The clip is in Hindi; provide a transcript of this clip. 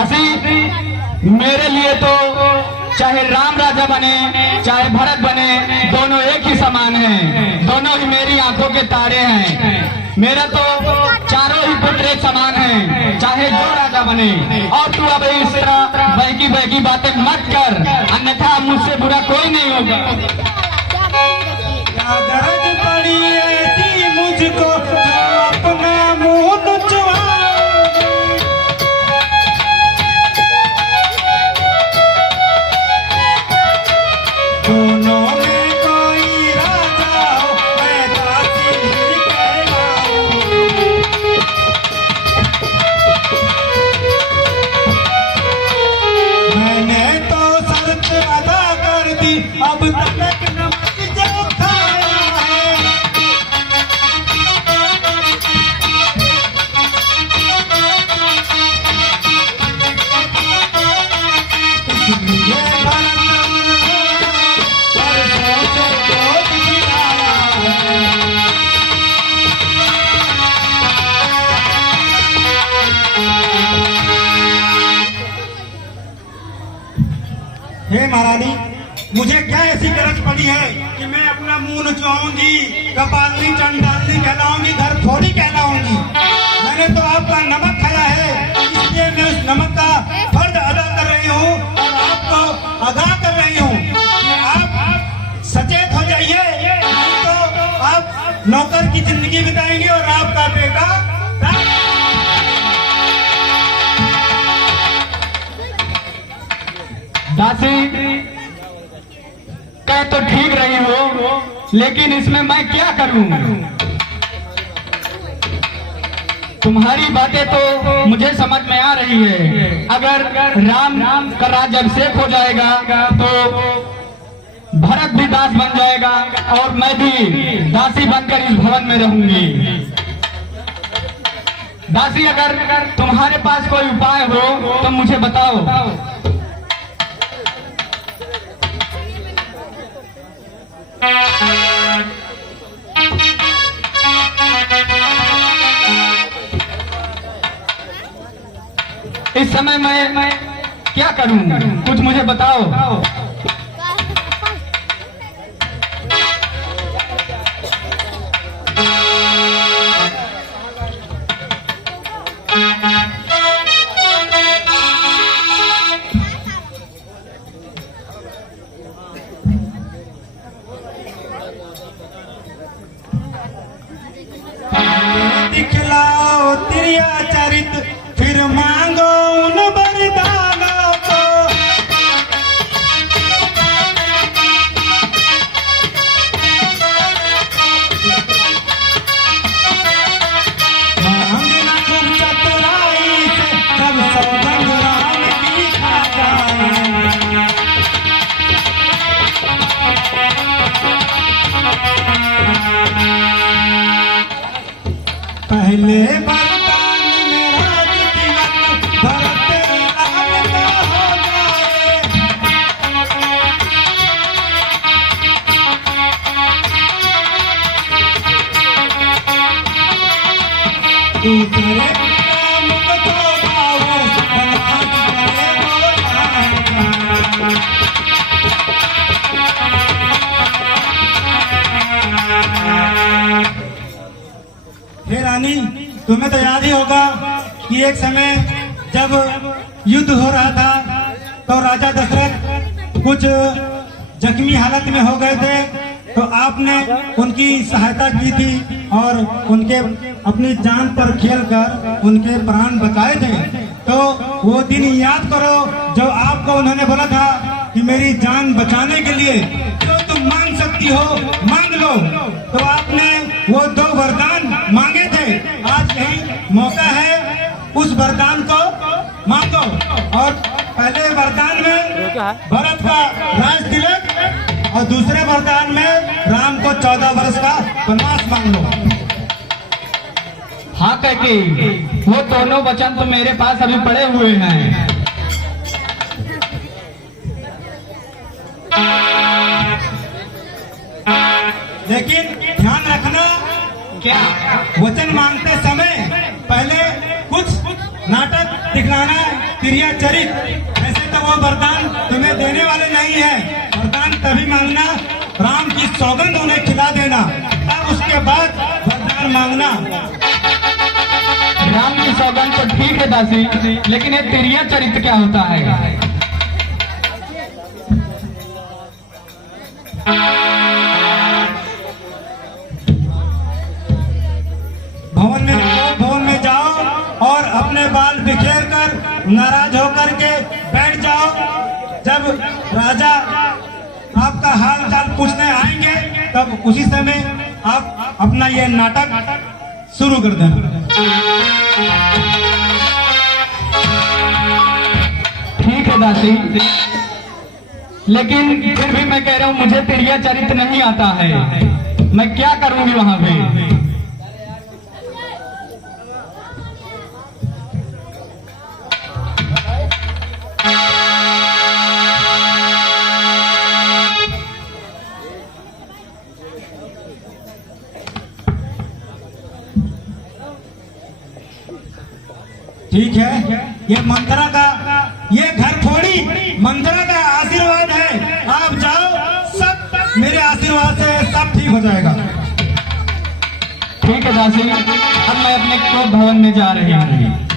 दासी, मेरे लिए तो चाहे राम राजा बने चाहे भरत बने, दोनों एक ही समान हैं, दोनों ही मेरी आंखों के तारे हैं। मेरा तो चारों ही पुत्र एक समान हैं, चाहे जो राजा बने। और तू अब इस तरह बहकी बहकी बातें मत कर, अन्यथा मुझसे बुरा कोई नहीं होगा। गरज पड़ी ऐसी मुझको अपना मुंह नुचवा, दोनों में कोई राजा हो मैं दासी कहलाऊं। मैंने तो शर्त अदा कर दी, अब तक नमक जो खाया है। इसलिए परसों से रोज गिराया है। हे महारानी, मुझे क्या ऐसी गरज पड़ी है कि मैं अपना मुंह नुचवाऊंगी, कपालनी चंडालनी कहलाऊंगी, घर थोड़ी कहलाऊंगी। मैंने तो आपका नमक खाया है, इसलिए मैं उस नमक का फर्ज अदा कर रही हूँ और आपको आगाह कर रही हूँ कि आप सचेत हो जाइए, नहीं तो आप नौकर की जिंदगी बिताएंगे और आपका बेटा दासी, कह तो ठीक रही हो, लेकिन इसमें मैं क्या करूं? तुम्हारी बातें तो मुझे समझ में आ रही है। अगर राम का राज्य अभिषेक हो जाएगा तो भरत भी दास बन जाएगा और मैं भी दासी बनकर इस भवन में रहूंगी। दासी, अगर तुम्हारे पास कोई उपाय हो तो मुझे बताओ। इस समय मैं क्या करूं? कुछ मुझे बताओ। दिखलाओ तिरिया चरित, फिर मांगो उन वरदानों को। मांगना तुम चतुराई से, सब सौगंध राम की खा जाए। पहले वरदान में राज तिलक, भरत लाल का हो जाए। दूसरे काम को गाओ, बनाज करे हे रानी, तुम्हें तो याद ही होगा कि एक समय जब युद्ध हो रहा था तो राजा दशरथ कुछ जख्मी हालत में हो गए थे, तो आपने उनकी सहायता की थी और उनके अपनी जान पर खेलकर उनके प्राण बचाए थे। तो वो दिन याद करो जो आपको उन्होंने बोला था कि मेरी जान बचाने के लिए जो तुम मांग सकती हो मांग लो। तो आपने वो 2 वरदान मांगे थे, आज यही मौका है, उस वरदान को मांगो। और पहले वरदान में भरत का राज तिलक और दूसरे वरदान में राम को 14 वर्ष का वनवास मांग लो। हाँ कैकेयी, वो दोनों वचन तो मेरे पास अभी पड़े हुए हैं। लेकिन ध्यान रखना, क्या? वचन मांगते समय पहले कुछ नाटक दिखलाना है। क्रिया चरित, ऐसे तो वो वरदान तुम्हें देने वाले नहीं है। वरदान तभी मांगना राम की सौगंध उन्हें खिला देना, तब उसके बाद वरदान मांगना। राम की सौगंध तो ठीक है दासी, लेकिन ये तिरिया चरित्र क्या होता है? भवन में जाओ और अपने बाल बिखेर कर नाराज होकर के बैठ जाओ। जब राजा आपका हाल चाल पूछने आएंगे तब उसी समय आप अपना ये नाटक शुरू कर देना। ठीक है दासी, लेकिन फिर भी मैं कह रहा हूँ मुझे तिरिया चरित्र नहीं आता है, मैं क्या करूंगी वहां पे? ठीक है, ये मंत्रा का, ये घर फोड़ी मंत्रा का आशीर्वाद है। आप जाओ, सब मेरे आशीर्वाद से सब ठीक हो जाएगा। ठीक है दासी, अब मैं अपने क्रोध भवन में जा रही हूँ।